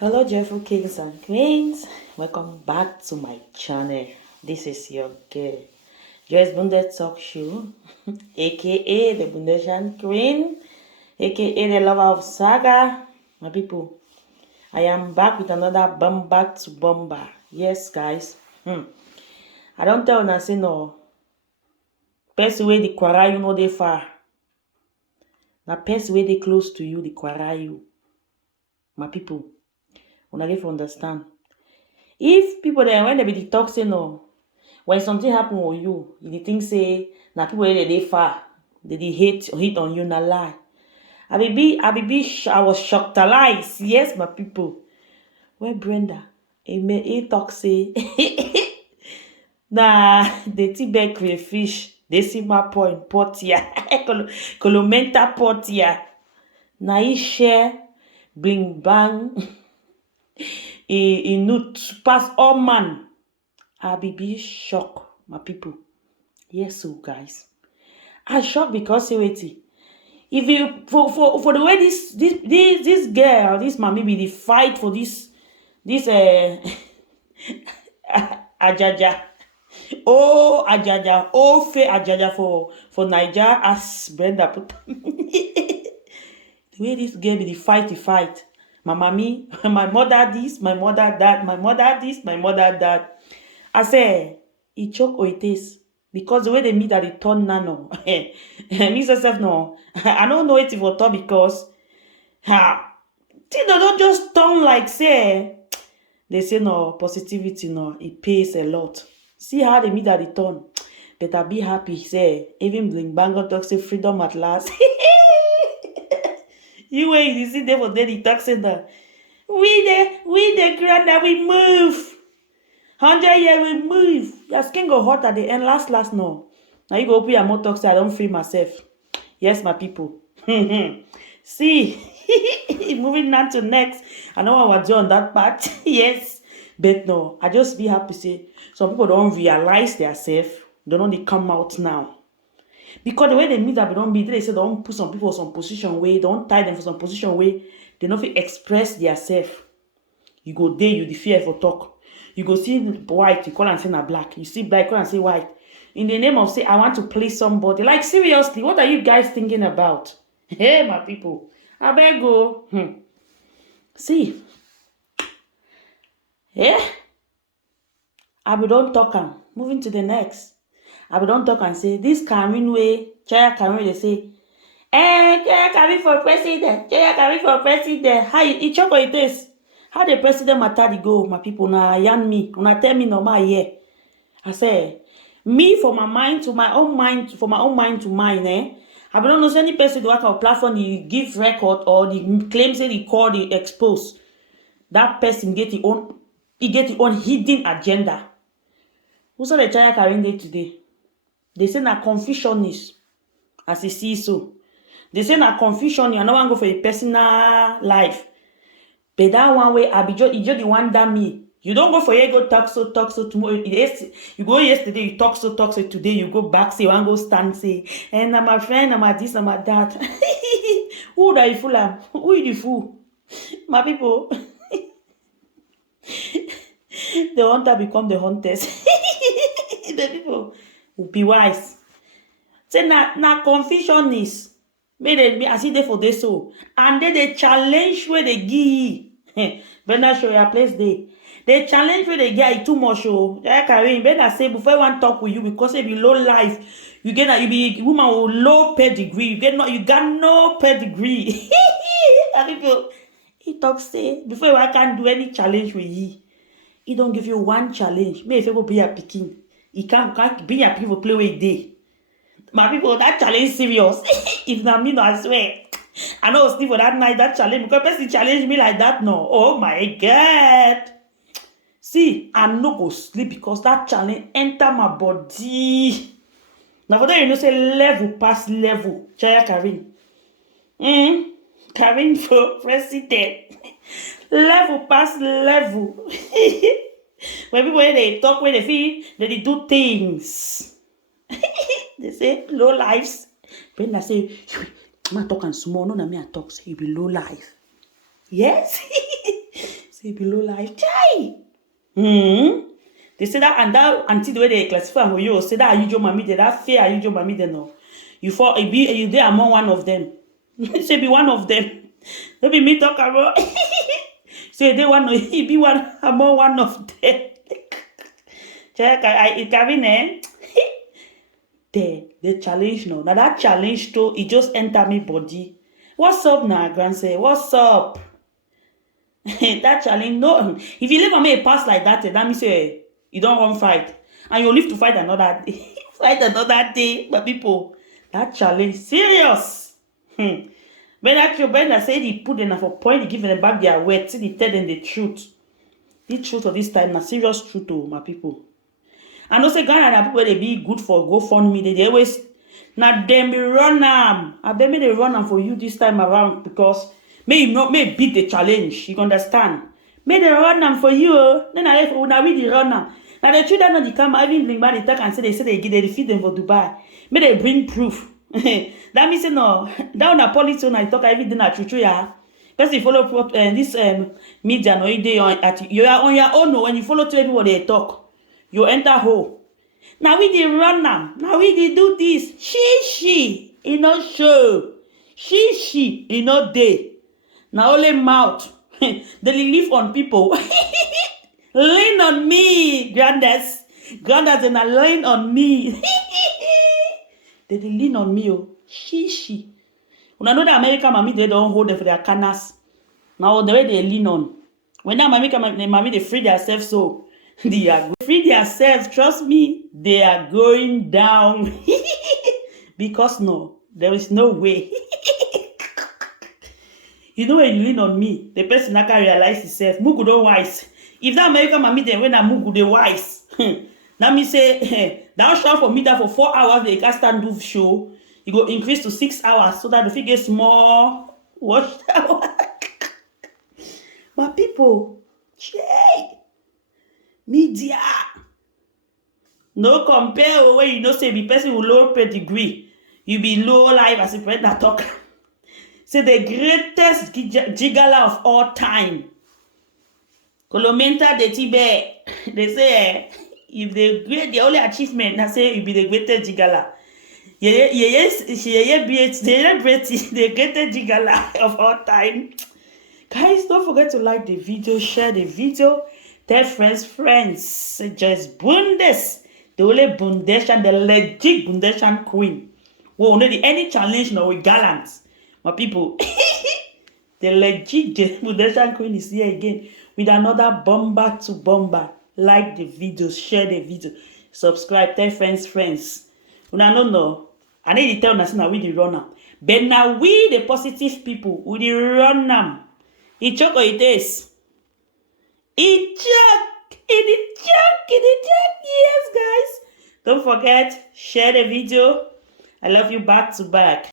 Hello, Jeffrey Kings and Queens. Welcome back to my channel. This is your girl, Joyce Bunde Talk Show, aka the Bundesian Queen, aka the lover of saga. My people, I am back with another bomber to bomber. Yes, guys. I don't tell una say no. Person wey dey quarrel you no dey far. Na person wey dey close to you dey quarrel you. My people, una get to understand. If people there when they be dey talk say no, when something happen with you, you dey think say na people wey dey far, they dey hate on you, na lie. I was shocked alive. Yes, my people. When Brenda, he talk say na the Tibet crayfish, they see my point portia, colomenta portia. Na he share bling bang he nut pass all man. I be shocked, my people. Yes, so guys. I shocked because say wetin. If you for the way this girl, this mommy be the fight for this ajaja. Oh ajaja, oh fe ajaja for Niger as Brenda put. The way this girl be the fight. My mommy, my mother this, my mother that, my mother this, my mother that. I say, it choke or it is. Because the way they meet at the turn nano. Me self no. I don't know it for talk because they don't just turn like say they say no positivity no, it pays a lot. See how they meet at the turn. Better be happy, say even bling bango talk say freedom at last. You way you see them for daily talk say that we the grand that we move. 100 years we move. Your skin go hot at the end. Last no. Now you go open your mouth talk say I don't free myself. Yes, my people. See, moving on to next. I know I was on that part. Yes, but no. I just be happy to say some people don't realize themselves. They don't come out now. Because the way they meet up, don't be they say don't put some people in some position way, don't tie them for some position way, they don't feel express themselves. You go there, you the fear for talk. You go see white, you call and say na black. You see black, call and say white. In the name of say, I want to please somebody. Like seriously, what are you guys thinking about? Hey, my people. I beg go. See. Yeah. I will don't talk am. Moving to the next. I will don't talk and say, this Karen way, Chaya Karen, they say, Chaya Karen for president. Chaya Karen for president. How it choke it is. How the president matter the go, my people, na yarn me. Una tell me no my here. I say, me for my mind to my own mind, for my own mind to mine, I don't know any person to work on platform, he give record or the claim say he call the expose. That person get his own hidden agenda. Who saw the Chaya Karen day today? They say na confusionist, as you see so. They say na confusion, you no one go for a personal life. But that one way, I be just the one that me. You don't go for here, go talk so tomorrow. You go yesterday, you talk so today, you go back, say, you want go stand, say, and I'm my friend, I'm my this, I'm my that. Who the fool am? Who is the fool? My people. The hunter become the hunters. The people will be wise. Say na confusionist. May they as if they for this so. And then they challenge where they give. Better show your place there. They challenge where they get it too much. Oh, Karim, better say before I want to talk with you because it be low life. You be woman with low pedigree. You got no pedigree. And people, he talk say before I can do any challenge with you. He don't give you one challenge. May if you be a picking, he can't be a people play with day. My people, that challenge serious. If not me, no, I swear. I know sleep for that night, that challenge. Because person challenge me like that, no. Oh my God. See, I no go sleep because that challenge enter my body. Now for that, you know, say level past level. Chaya Karin. Karin for president. Level past level. When people they talk, when they feel, they do things. They say low lives. When I say, I'm talking small, no, me I talk, say you be low life. Yes. Say below life. Chai! They say that, and that auntie the way they classify for you, say that Ayijo Mami there, that fair Ayijo Mami there no. You fall, you there among one of them. Say be one of them. Don't be me talk about. Say they one, he be one among one of them. Check, I Kevin the challenge no. Now that challenge too, it just enter me body. What's up now, grandson? What's up? That challenge, no. If you live on me a pass like that means you don't want fight. And you live to fight another day. Fight another day. But people, that challenge, serious. When I said he put them for point, he give them back their word, see they tell them the truth. The truth of this time, na serious truth, oh, my people. I know say Ghana and people they be good for GoFundMe. They always now them be run them. I bet me they run them for you this time around because may beat the challenge. You understand? May they run them for you. Then I left now we the run them. Now the children know they come even bring back the talk and say they defeat them for Dubai. May they bring proof. That means no. Down a policy when I talk everything at chuchu ya. Person follow this media no day on you are on your own when you follow to everybody they talk. You enter hole. Now we dey run am. Now we dey do this. She, e no show. She, e no dey. Now only mouth. They live on people. Lean on me, granddad. Granddad and lean on me. They lean on me, oh. She. When I know the American mommy, they don't hold them for their canas. Now the way they lean on. When that mommy they free themselves so. They are free themselves, trust me, they are going down. Because no, there is no way. You know when you lean on me, the person that can realize himself, Mugu don't wise. If that American mommy then when I Mugu they wise, that means say that show for me that for 4 hours they can stand do show, you go increase to 6 hours so that the figure small watch hour. My people, check. Media no compare when you know say the person with low pedigree you be low life as a friend that talk. Say the greatest gigala of all time Kolomenta de Tibet. They say if the only achievement I say you be the greatest gigala. The greatest gigala of all time. Guys, don't forget to like the video, share the video. Tell friends, just Bundes, the only Bundeshan, the legit Bundeshan queen. We will need any challenge now with gallant. My people, the legit Bundeshan queen is here again with another bomber to bomber. Like the video, share the video, subscribe, tell friends. Una no. I need to tell us now we the runner. But now we the positive people, we the runner. It choke or it is. It junk, yes guys. Don't forget, share the video. I love you back to back.